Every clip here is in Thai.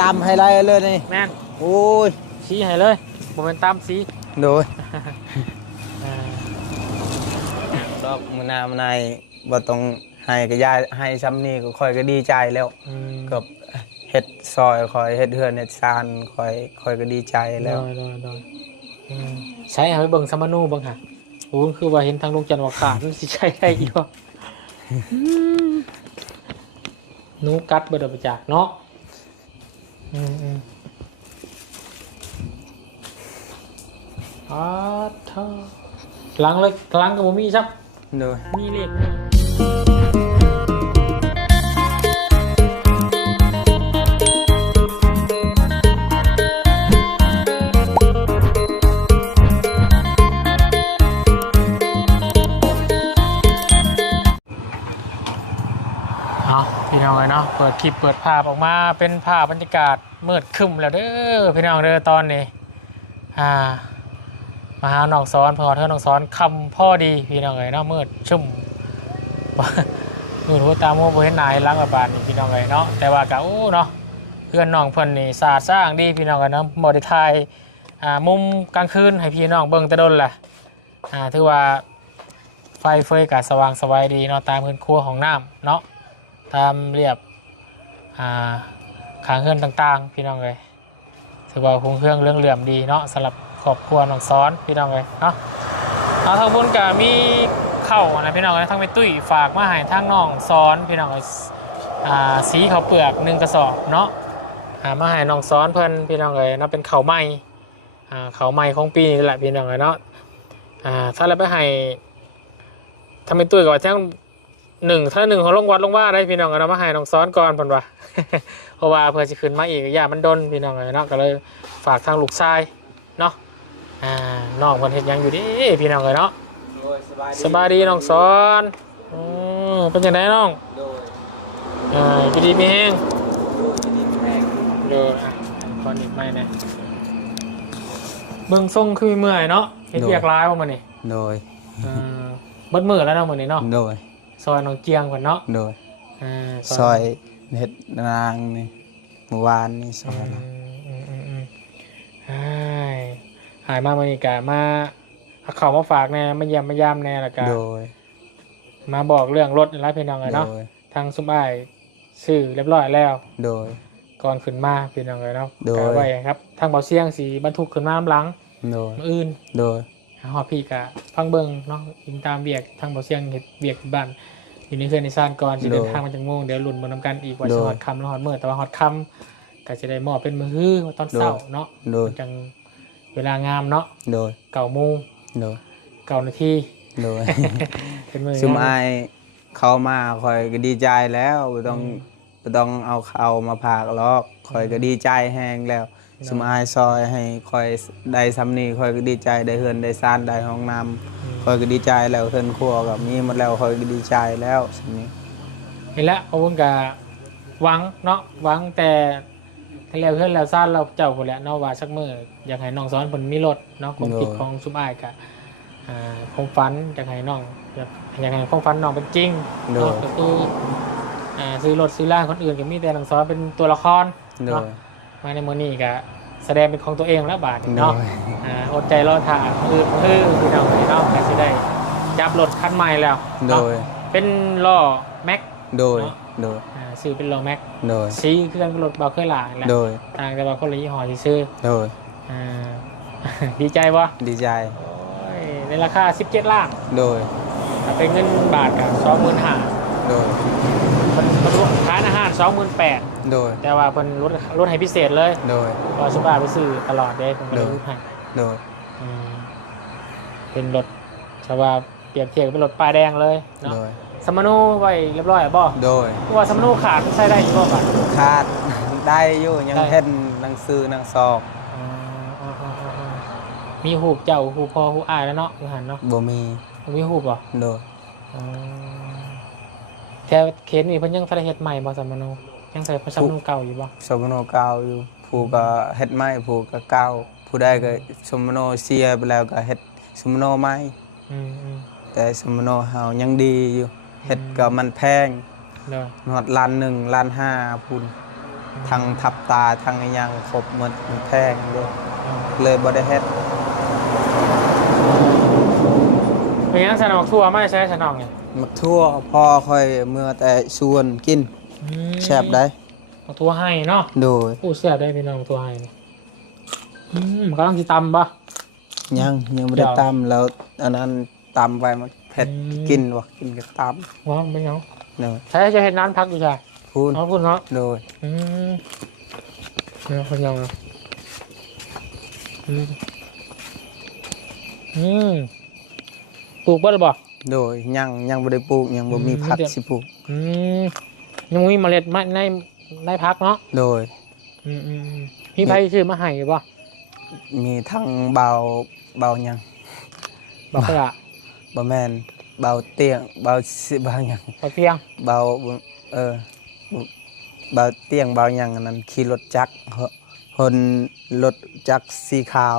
ตามไฮไลท์เลยนี่แม่นโอ้ยชี้ให้เลยบ่เป็นตามสีโดย อ่าดอกมือนามันในบ่ต้องให้ก็ยายให้ซ้ำนี่ก็ค่อยก็ดีใจแล้วกับเฮ็ดซอยคอยเฮ็ดเฮือนเฮ็ดซานคอยก็ดีใจแล้วดอยใช้ให้ไปเบิ่งสมนูเบิ่งค่ะโอ้คือว่าเห็นทางลุงจันทร์ว่าขาดมันสิใช้ได้อีกบ่หนูกัดบ่ได้ไปจากเนาะอ๋อท่อหลังเลยหลังก็บ่มีครับโดยมีเลขพี่น้องเลยเนาะเปิดคลิปเปิดภาพออกมาเป็นภาพบรรยากาศมืดครึ้มแล้วเด้อพี่น้องเด้อตอนนี้มาหาน้องซ้อนพอเธอน้องซ้อนคำพ่อดีพี่น้องเลยเนาะมืดชุ่มมืดหัวตามัวบ่เห็นนายล้างกับบานนี่พี่น้องเลยเนาะแต่ว่ากะอู้เนาะเพื่อนน้องเพิ่นนี่สะอาดสร้างดีพี่น้องเลยเนาะบ่ได้ถ่ายมุมกลางคืนให้พี่น้องเบิ่งแต่ดนแหละถือว่าไฟเฟยกะสว่างสบายดีเนาะตามพื้นครัวของน้ำเนาะตามเรียบขางเฮือนต่างๆพี่น้องเลยถือว่าคงเครื่องเรื่องเหลื่อมดีเนาะสำหรับครอบครัวน้องซ้อนพี่น้องเลยเนาะทางบนก็มีเข้านะพี่น้องเลยทั้งไปตุ้ยฝากมาให้ทั้งน้องซ้อนพี่น้องเลยสีข้าวเปลือก1 กระสอบเนาะมาให้น้องซ้อนเพิ่นพี่น้องเลยเนาะเป็นข้าวไหม้ข้าวไหม้ของปีนี้แหละพี่น้องเลยเนาะถ้าเราไปให้ทำเป็นตุ้ยกับทั้งถ้าเขาลงวัดลงว่าได้พี่น้องเอามาให้น้องซ้อนก่อนผ่อนว่าเพราะว่าเพื่อจะขึ้นมาอีกอย่ามันดนพี่น้องเลยเนาะก็เลยฝากทางลูกชายเนาะน้องคนเห็นยังอยู่ดิพี่น้องเลยเนาะสบายดีน้องซ้อนเป็นยังไงน้องอยู่ดีมีแห้งตอนนี้ไม่แน่เบิ่งทรงคือเมื่อยเนาะเห็นเรียกร้ายว่ามันนี่โดยเบิดมือแล้วน้องมันนี่เนาะโดยซอยน้องเจียงก่อนเนาะโดยซอยเฮ็ดนางนี่เมื่อวานนี่ซอยหายมาเมื่อนี้กะมาเอาข่าวมาฝากแน่มาเยี่ยมมายามแน่ละกันมาบอกเรื่องรถนี่ละพี่น้องเลยเนาะทางซุ้มอ้ายซื้อเรียบร้อยแล้วโดยก่อนขึ้นมาพี่น้องเลยเนาะกะไว้ครับทางเบาเสียงสีบรรทุกขึ้นมาหลังอื่นโดยหอพี่กะฟังเบิ้งเนาะอินตามเบียกทางเบาเสียงเห็ดเบียกบ้านอยู่ในเพื่อนในซ่านก่อนจะเดินทางมาจากโมงเดี๋ยวหลุนบนน้ำกันอีกว่าจะหอดคำแล้วหอดเมื่อแต่ว่าหอดคำก็จะได้มอบเป็นมือฮื้อตอนเช้าเนาะจังเวลางามเนาะ9 โมง9 นาทีเป็นมือซุมไอเขามาคอยก็ดีใจแล้วต้องเอามาพากลอกคอยก็ดีใจแห้งแล้วสมายซอยให้คอยได้ซ้ำนี่คอยก็ดีใจได้เฮือนได้ซ่านได้ห้องน้ำคอยก็ดีใจแล้วเฮือนครัวกับมีหมดแล้วคอยก็ดีใจแล้วสิ่งนี้เห็นแล้วพระพุทธกะหวังเนาะหวังแต่แล้วเฮือนแล้วซ่านเราเจ้าคนแหละเนาะว่าสักมื้ออยากให้น้องซ้อนผลมีรถเนาะความคิดของซุมอ้ายกะความฝันอยากให้น้องอยากให้ความฝันน้องเป็นจริงเนาะก็คือซื้อรถซื้อล่างคนอื่นก็มีแต่น้องซ้อนเป็นตัวละครเนาะมาในมื้อนี้ก็แสดงเป็นของตัวเองแล้วบาทเนาะอดใจรอถ่ายพี่น้องเนาะก็สิได้จับรถคันใหม่แล้วเนาะเป็นล้อแม็กโดยซื้อเป็นล้อแม็กสีเครื่องรถเบาเคยหลาแหละต่างแต่ว่าคนละยี่ห้อที่ซื้อดีใจวะดีใจในราคา17 ล้านโดยเป็นเงินบาทกับ25,000โดยร้านอาหาร28,000โดยแต่ว่าเป็นรถให้พิเศษเลยโดยพอสุภาพไปซื้อตลอดได้ผมก็เลยให้โดยเป็นรถชาวาเปรียบเทียบเป็นรถป้ายแดงเลยเนาะสมนูไว้เรียบร้อยบ่โดยว่าสมนูขาดใช้ได้บ่บาทขาดได้อยู่ยังเห็นหนังสือหนังสอบมีหูเจ้าหูพ่อหูอ้ายแล้วเนาะอยู่หันเนาะบ่มีหูบ่โดยแต่เคสนี้เพิ่นยังทะเลเฮ็ดใหม่บ่สมนูยังใส่สมนูเก่าอยู่บ่สมนูเก่าอยู่ผู้ก็เฮ็ดใหม่ผู้ก็เก่าผู้ใดก็สมนูเสียไปแล้วก็เฮ็ดสมนูใหม่แต่สมนูเฮายังดีอยู่เฮ็ดก็มันแพงฮอด1.5 ล้านพุ่น ทางทับตาทางอิหยังครบหมดมันแพงด้วยเลยบ่ได้เฮ็ด เป็นยังสนองทั่วไม่ใช่สนองเนี่ย มักทั่วพ่อค่อยเมื่อแต่ชวนกินแซ่บได้ มักทั่วให้เนาะ โดย ผู้แซ่บได้พี่น้องมักทั่วให้เนี่ยก็ต้องกินตำปะ ยังไม่ได้ตำแล้วอันนั้นตำไปมันเผ็ดกินวะกินกับตำ ว้าวเป็นยัง เนย ใช้จะเห็นน้ำพักอยู่ใช่ พูน น้องพูดเนาะ โดย เนี่ยคนยังนะปลูกบ้านหรือเปล่า โดยยังบ่ได้ปลูกยังบ่มีผักสิปลูก ยังมีเมล็ดไม้ในพักเนาะ โดย มีใครซื้อมาให้หรือเปล่า มีทั้งเบายัง บอกกระ บ่แม่นเบาเตียงเบาสิเบายัง เอาเตียง เบาเออเบาเตียงเบายังอันนั้นขี่รถจักรคนรถจักรสีขาว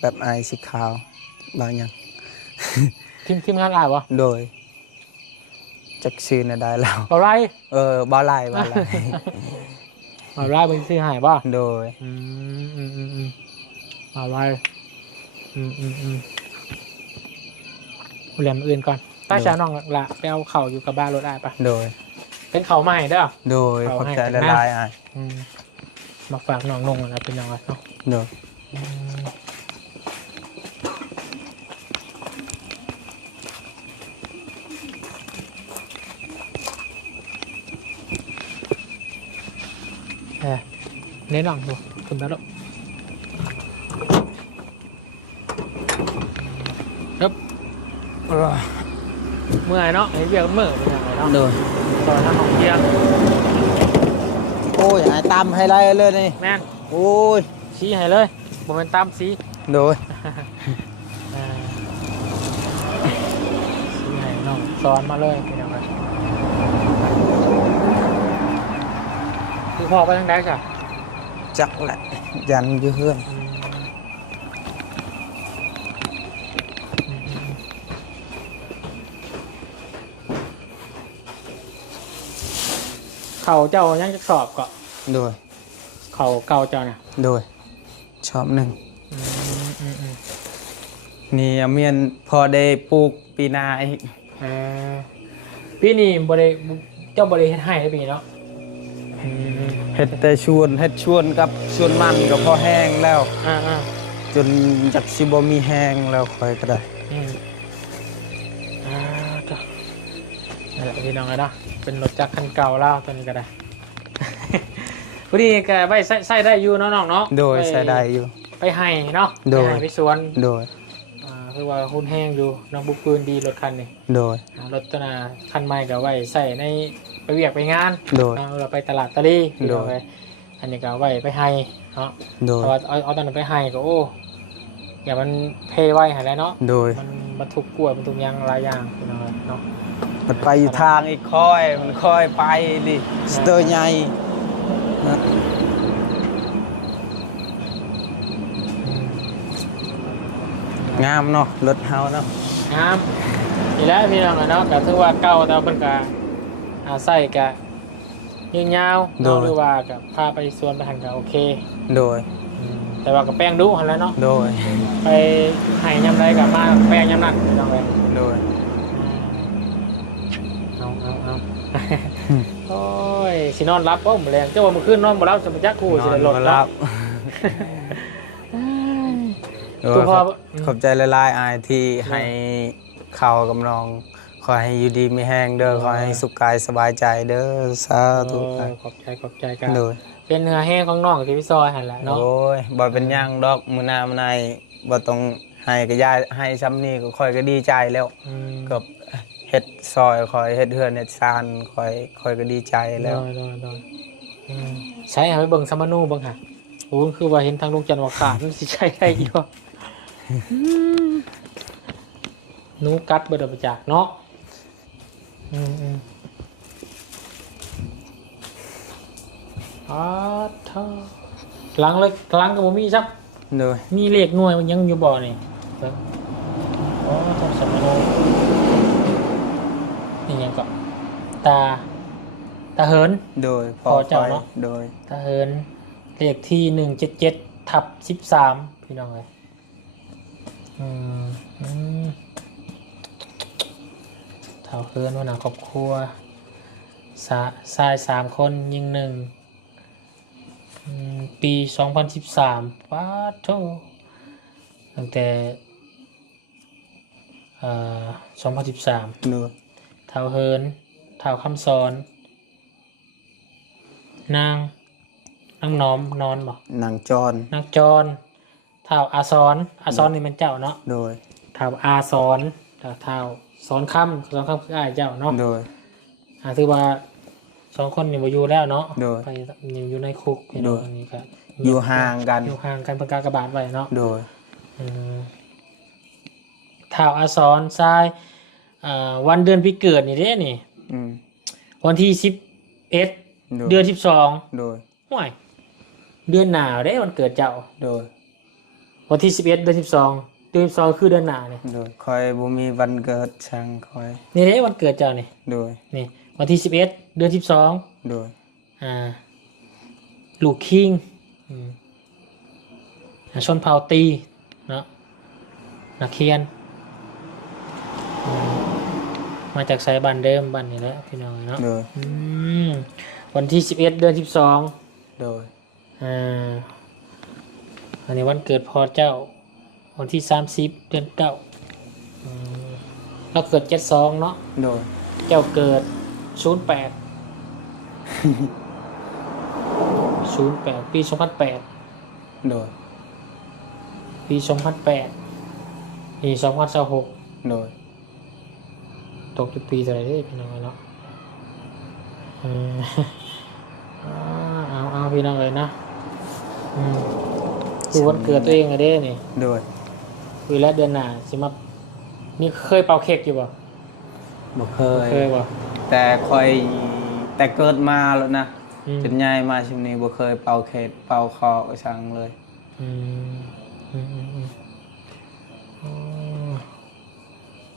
แบบไอสีขาวเบายัง ทีมงานอ่านวะ โดยจักชื่อน่ะได้แล้ว เบาไร เบาลาย เบาไรเป็นซื้อให้ป่ะ โดย เบาไรเรียนอื่นก่อนป้าชาน้องละไปเอาเข่าอยู่กับบ้านรถได้ปะ โดย เป็นเข่าใหม่เด้อ โดยขอบใจละลายอ่ะ มาฝากน้องนงนะเป็นยังไงเนาะ โดย เน้นหลังดูคุณแม่ลูกครับเมื่อยเนาะไอ้เบียร์เมื่อยเป็นยังไงเนาะ โดย ตอนนั้นของเบียร์ โอ้ยไอ้ตามให้ไล่เลยนี่ แม่น โอ้ย ชี้ให้เลยโมเมนตัมชี้ โดย ชี้ให้น้องซ้อนมาเลยเป็นยังไงคือพ่อไปทางใดจ้ะ จักแหละยันอยู่เฮือน เขาเจ้ายังจะสอบก็ โดย เขาเก่าเจ้าเนี่ย โดยชอบหนึ่งนี่อาเมียนพอได้ปลูกปีหนาอีก พี่นี่บริเจ้าบริเฮ็ดให้ได้ปีเนาะ เฮ็ดแต่ชวนกับชวนมันก็พอแห้งแล้ว จนจากสิบ่มีแห้งแล้วค่อยก็ได้ จ้ะนั่นแหละพี่น้องเลยเนาะเป็นรถจักรคันเก่าแล้วตัวนี้ก็ได้ พอดีแกไปใส่ได้อยู่เนาะน้องเนาะ โดยใช้ได้อยู่ ไปให้เนาะ โดย ไปให้ไปสวน โดย คือว่าหุ้นแห้งอยู่น้องบุกปืนดีรถคันนี้ โดย รถตัวน่ะคันใหม่ก็ไว้ใส่ในไปเวียกไปงาน โดย เราไปตลาดตะลี่ โดย อันนี้ก็ไว้ไปให้เนาะ โดย เพราะว่าเอาตอนนั้นไปให้ก็โอ้อย่ามันเพไว้หาแล้วเนาะ โดย มันบรรทุกกล้วยบรรทุกยางหลายอย่างพี่น้องเนาะ มันไปอยู่ทางอีกค่อยมันค่อยไปดิสเตอร์ใหญ่นะงามเนาะรถเฮาเนาะ งามนี่แหละพี่น้องเนาะก็ถือว่าเก่าแต่เพิ่นก็ใส่ก็ยืนยาวเนาะหรือว่าก็พาไปสวนไปหันก็โอเค โดย แต่ว่าก็แป้งดุหั่นแหล้วเนาะ โดย ไปให้ยำใดก็มาแป้งยำนั้นพี่น้องเอ้ย โดย เอา โอ้ยสินอนรับบ่มื้อแรงเจ้าว่ามื้อคืนนอนบ่รับจะมาจักคู่สิได้หลด รั รั บบ ตัวพ่อ ขอบใจละลายอายที่ให้ข่าวกับน้อง ขอให้อยู่ดีมีแห้งเด้อขอให้สุขกายสบายใจเด้อสาธุ ขอบใจกัน โดย เป็นเนื้อแห้งของน้องที่พี่ซอยหั่นแหละเนาะ โอ้ยบ่เป็นหยังดอกมื้อหน้ามื้อในบ่ต้องให้ก็ย้ายให้ซ้ำนี้ก็ค่อยก็ดีใจแล้วกับเฮ็ดซอยค่อยเฮ็ดเฮือนเฮ็ดซานค่อยก็ดีใจแล้ว ใช้ให้ไปเบิ่งสมนูเบิ่งค่ะโอ้คือว่าเห็นทางลุงจันทร์ว่าขาดมันสิใช้ได้อีกบ่หนูกัดเบิดเอาไปจากเนาะเท่าหลังเลยหลังก็บ่มีครับ โดย มีเลขหน่วยมันยังอยู่บ่นี่ต้องสมโนนี่ยังก็ตา ตาเหิน โดย พอเจ้าเนาะ โดย ตาเหินเลขที่177/13พี่น้องเลยเท่าเหินวันหนังครอบครัวชาย3 คนยิง1ปี2013ป้าโธตั้งแต่2013 โดย เท่าเหินเท่าคำสอนนางน้อมนอนบ่ นางจร นางจรเท่าอาซอนนี่มันเจ้าเนาะ โดย เท่าอาซอนเท่าสอนคำคืออ้ายเจ้าเนาะ โดย ถือว่า2 คนนี่บ่อยู่แล้วเนาะ โดย ไปอยู่ในคุกพี่น้องอันนี้ก็ อยู่ห่างกัน อยู่ห่างกันประกากบาทไว้เนาะ โดย เท่าอาซอนทรายวันเดือนปีเกิดนี่เด้นี่ วันที่11 โดย เดือน12 โดย ห่วยเดือนหนาวเด้วันเกิดเจ้า โดย วันที่11 เดือน12 เดือน12คือเดือนหนาวนี่ โดยคอยบ่มีวันเกิดช่างคอย นี่เด้วันเกิดเจ้านี่ โดย นี่วันที่11 เดือน12 โดย ลูกคิงชนเผ่าตีเนาะนักเขียนมาจากสายบ้านเดิมบ้านนี่แหละพี่น้องเนาะ โดย วันที่11 เดือน12 โดย อันนี้วันเกิดพ่อเจ้าวันที่30 เดือน9เราเกิด72เนาะ โดย เจ้าเกิด08 ปี2008 โดย ปี2008ปี2026 โดย ตกอยู่ปีเท่าไหร่เด้พี่น้องเนาะเอาพี่น้องเลยนะคือวันเกิดตัวเองอะเด้นี่ โดย คุยแล้วเดือนหน้าสิมานี่เคยเป่าเค้กอยู่บ่ บ่เคย บ่ แต่คอยแต่เกิดมาแล้วนะ อืม จนใหญ่มาชิมนี้บ่เคยเป่าเขตเป่าคอก็ช่างเลย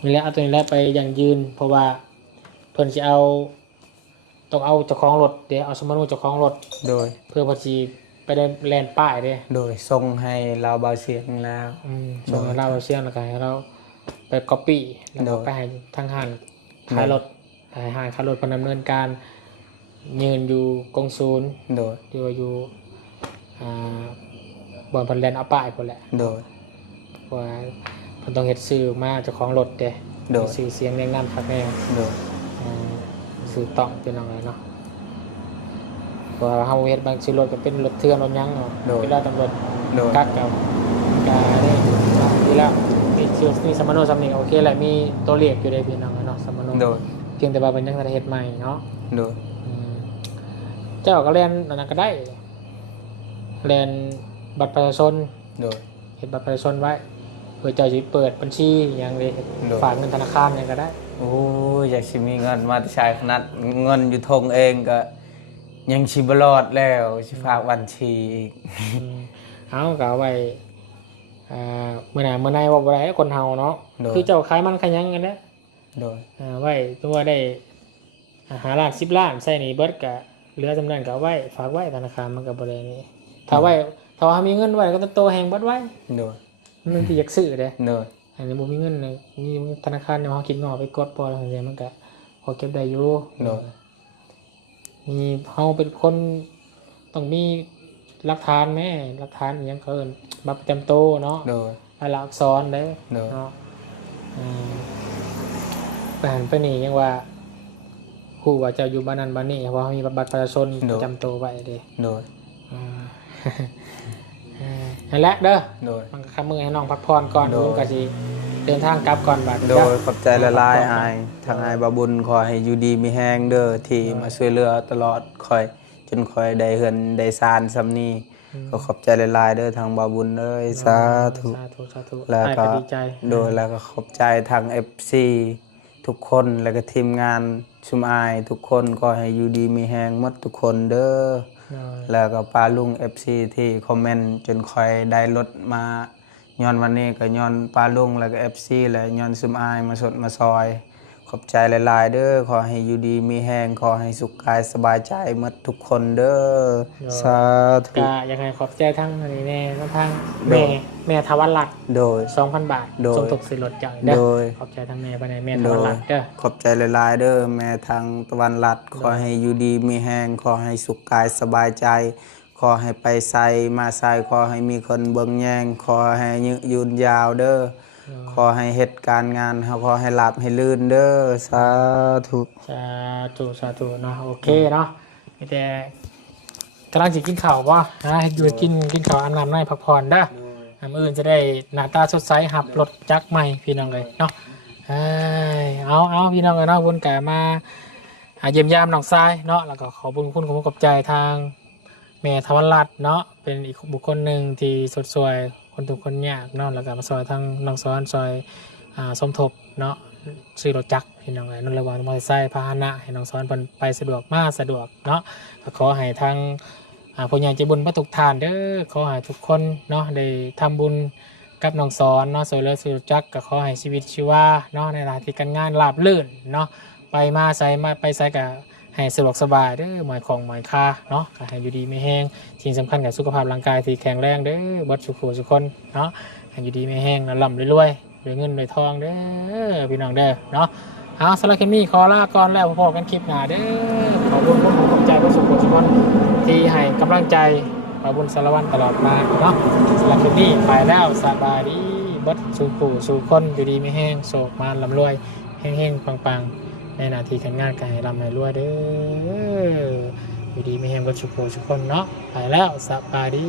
นี่แหละเอาตัวนี้แหละไปอย่างยืนเพราะว่าเพิ่นสิเอาต้องเอาเจ้าของรถเดี๋ยวเอาสมมุติเจ้าของรถ โดย เพื่อพอสิไปได้แลนป้ายเด้ โดยส่งให้เราเบาเสียงแล้ว ส่งให้เราเสียงแล้วก็ให้เราไปก๊อปปี้แล้วก็ไปให้ทางห้างขายรถให้ห้างขายรถเพิ่นดำเนินการยืนอยู่กองศูนย์ โดย ที่ว่าอยู่บ่อนเพิ่นแลนเอาป้ายพุ่นแหละ โดย ว่าเพิ่นต้องเฮ็ดชื่อมาเจ้าของรถเด้ โดย ชื่อเสียงเรียงนามคักแน่ โดย สื่อต้องเป็นอะไรเนาะเพราะว่าเฮาเฮ็ดบางชื่อรถก็เป็นรถเถื่อนรถหยังเนาะเวลาตำรวจ โดย กักกับกาได้ดีแล้วมีชื่อมีสมโนสำเนียงโอเคแหละมีตัวเลขอยู่ได้พี่น้องเนาะสมโน โดย เพียงแต่ว่าเป็นยังประเทศใหม่เนาะ โดย เจ้าก็เรียนนั่นก็ได้เรียนบัตรประชาชน โดย เฮ็ดบัตรประชาชนไว้เพื่อเจ้าสิเปิดบัญชีอย่างเลย โดย ฝากเงินธนาคารอย่างก็ได้ โอ้ยอยากสิมีเงินมาใช้ขนาดเงินอยู่ทงเองก็ยังสิบ่รอดแล้วสิฝากบัญชีอีก เอาก็เอาไว้เมื่อไหร่ว่าบ่ได้คนเฮาเนาะคือเจ้าขายมันขายหยังกันเด้อ โดย ไว้ตัวได้5 ล้าน10 ล้านใส่นี่เบิดก็เหลือจำนั้นก็เอาไว้ฝากไว้ธนาคารมันก็บ่ได้นี่ถ้าไว้ถ้าว่ามีเงินไว้ก็ต้องโตแฮงเบิดไว้ โดย มันสิอยากซื้อเด้ โดย อันนี้บ่มีเงินเลยมีธนาคารเนี่ยเฮาคิดงอไปกดพอแล้วจังซี่มันก็พอเก็บได้อยู่ โดย มีเฮาเป็นคนต้องมีหลักฐานแม่หลักฐานอหยังเขาเอิ้นบัตรประจำตัวเนาะ โดย ลายลักษณ์อักษรเด้ โดย เนาะไปหันไปนี่ยังว่าครูว่าจะอยู่บ้านนั้นบ้านนี้เพราะเขามีบัตรประชาชนประจำตัวไว้เด้ โดย นั่นแหละเด้อ โดย มันก็ค้ำมือให้น้องพักผ่อนก่อน โดย ลุงก็สิเดินทางกลับก่อนบัด โดยขอบใจละลายอายทางอายบาบุญขอให้อยู่ดีมีแห้งเด้อที่มาช่วยเหลือตลอดคอยจนคอยได้เฮือนได้ซานซำนี้ก็ขอบใจละลายเด้อทางบาบุญเอ้ยสาธุ สาธุสาธุ แล้วก็ ดีใจ โดยแล้วก็ขอบใจทาง FC ทุกคนแล้วก็ทีมงานชุมอายทุกคนก็ให้อยู่ดีมีแห้งหมดทุกคนเด้อ โดย แล้วก็ปาลุง FC ที่คอมเมนต์จนคอยได้รถมาย้อนวันนี้ก็ย้อนปาลุงแล้วก็ FC และย้อนซุมอายมาสดมาซอย ขอบใจหลายๆเด้อขอให้อยู่ดีมีแรงขอให้สุขกายสบายใจหมดทุกคนเด้อสาธุ ก็อยากให้ขอบใจทั้งอันนี้แน่แล้วทั้งแม่ทวันรัตน์ โดย 2,000 บาท โดย สมทบซื้อรถจังเด้อ โดย ขอบใจทั้งแม่ภายในแม่ทวันรัตน์เด้อ ขอบใจหลายๆเด้อแม่ทางตะวันรัดขอให้อยู่ดีมีแรงขอให้สุขกายสบายใจ ขอให้ไปใส่มาใส่ขอให้มีคนเบิ่งแย่งขอให้ยืนยาวเด้อขอให้เหตุการณ์งานขอให้หลับให้ลื่นเด้อสาธุ สาธุเนาะโอเคเนาะมีแต่กำลังจะกินข้าวป่ะให้อยู่กินข้าวอาบน้ำในพักผ่อนเด้อมื้ออื่นจะได้หน้าตาสดใสหับรถจักรใหม่พี่น้องเลยเนาะเอาพี่น้องเลยเนาะวนกะมาเยี่ยมยามน้องทรายเนาะแล้วก็ขอบุญคุณขอบใจทางแม่ทวันรัตน์เนาะเป็นอีกบุคคลหนึ่งที่สดสวยคนทุกคนยากเนาะแล้วก็มาซอยทางน้องซ้อนซอยสมทบเนาะซื้อรถจักรพี่น้องเลยนั่นระหว่างมอเตอร์ไซค์พาหนะให้น้องซ้อนไปสะดวกมาสะดวกเนาะก็ขอให้ทางผู้ใหญ่ใจบุญประตุกทานเด้อขอให้ทุกคนเนาะได้ทำบุญกับน้องซ้อนเนาะซอยเลือซื้อรถจักรก็ขอให้ชีวิตชีวาเนาะในหน้าที่การงานราบรื่นเนาะไปมาใส่กับให้สะดวกสบายเด้อหมายของหมายค่าเนาะให้อยู่ดีไม่แห้งสิ่งสำคัญกับสุขภาพร่างกายที่แข็งแรงเด้อบัดสุขสุขคนเนาะให้อยู่ดีไม่แห้งแล้วร่ำรวยด้วยเงินด้วยทองเด้อพี่น้องเด้อเนาะเอาสำหรับคลิปนี้ขอลาก่อนแล้วพบกันคลิปหน้าเด้อขอบคุณผู้ชมใจผู้สุขสุขคนที่ให้กำลังใจขอบคุณสารวัตรตลอดมาเนาะสำหรับคลิปนี้ไปแล้วสบายดีบัดสุขคนอยู่ดีไม่แห้งโศกมาร่ำรวยแห้งๆปังๆในหน้าที่การงานการให้ร่ำให้รวยเด้ออยู่ดีไม่แห้งบัดสุขคนเนาะไปแล้วสบายดี